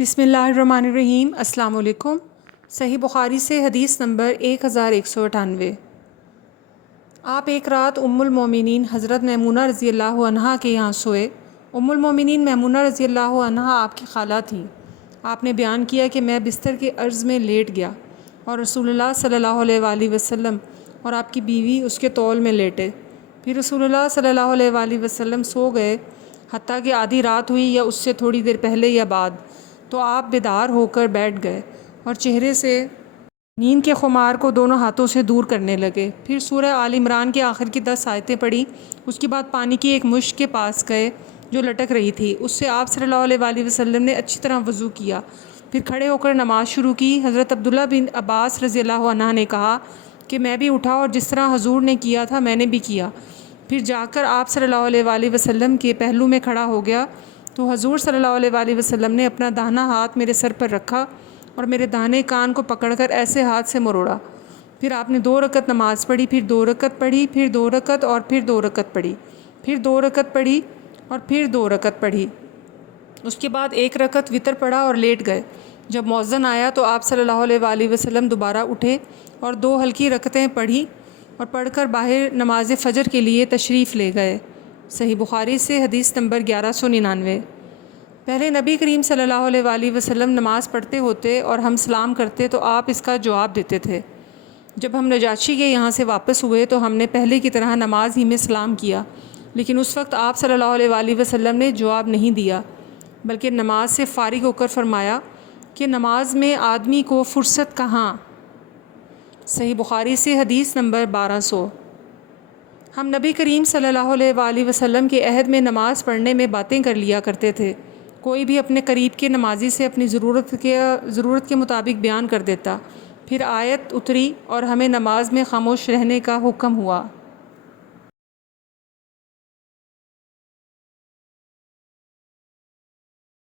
بسم اللہ الرحمن الرحیم۔ السلام علیکم۔ صحیح بخاری سے حدیث نمبر 1198۔ آپ ایک رات ام المومنین حضرت میمونہ رضی اللہ عنہا کے یہاں سوئے۔ ام المومنین میمونہ رضی اللہ عنہا آپ کی خالہ تھیں۔ آپ نے بیان کیا کہ میں بستر کے عرض میں لیٹ گیا اور رسول اللہ صلی اللہ علیہ وآلہ وسلم اور آپ کی بیوی اس کے طول میں لیٹے۔ پھر رسول اللہ صلی اللہ علیہ وآلہ وسلم سو گئے حتیٰ کہ آدھی رات ہوئی یا اس سے تھوڑی دیر پہلے یا بعد، تو آپ بیدار ہو کر بیٹھ گئے اور چہرے سے نیند کے خمار کو دونوں ہاتھوں سے دور کرنے لگے۔ پھر سورہ آل عمران کے آخر کی 10 آیتیں پڑھی۔ اس کے بعد پانی کی ایک مشک کے پاس گئے جو لٹک رہی تھی، اس سے آپ صلی اللہ علیہ وآلہ وسلم نے اچھی طرح وضو کیا، پھر کھڑے ہو کر نماز شروع کی۔ حضرت عبداللہ بن عباس رضی اللہ عنہ نے کہا کہ میں بھی اٹھا اور جس طرح حضور نے کیا تھا میں نے بھی کیا، پھر جا کر آپ صلی اللہ علیہ وآلہ وسلم کے پہلو میں کھڑا ہو گیا تو حضور صلی اللہ علیہ وآلہ وسلم نے اپنا داہنا ہاتھ میرے سر پر رکھا اور میرے داہنے کان کو پکڑ کر ایسے ہاتھ سے مروڑا۔ پھر آپ نے 2 رکعت نماز پڑھی، پھر 2 رکعت پڑھی، پھر 2 رکعت اور پھر 2 رکعت پڑھی، پھر 2 رکعت پڑھی اور پھر 2 رکعت پڑھی۔ اس کے بعد 1 رکعت وتر پڑھا اور لیٹ گئے۔ جب مؤذن آیا تو آپ صلی اللہ علیہ وآلہ وسلم دوبارہ اٹھے اور 2 ہلکی رکعتیں پڑھی اور پڑھ کر باہر نماز فجر کے لیے تشریف لے گئے۔ صحیح بخاری سے حدیث نمبر 1199۔ پہلے نبی کریم صلی اللہ علیہ وآلہ وسلم نماز پڑھتے ہوتے اور ہم سلام کرتے تو آپ اس کا جواب دیتے تھے۔ جب ہم نجاشی کے یہاں سے واپس ہوئے تو ہم نے پہلے کی طرح نماز ہی میں سلام کیا، لیکن اس وقت آپ صلی اللہ علیہ وآلہ وسلم نے جواب نہیں دیا، بلکہ نماز سے فارغ ہو کر فرمایا کہ نماز میں آدمی کو فرصت کہاں۔ صحیح بخاری سے حدیث نمبر 1200۔ ہم نبی کریم صلی اللہ علیہ وآلہ وسلم کے عہد میں نماز پڑھنے میں باتیں کر لیا کرتے تھے۔ کوئی بھی اپنے قریب کے نمازی سے اپنی ضرورت کے مطابق بیان کر دیتا۔ پھر آیت اتری اور ہمیں نماز میں خاموش رہنے کا حکم ہوا۔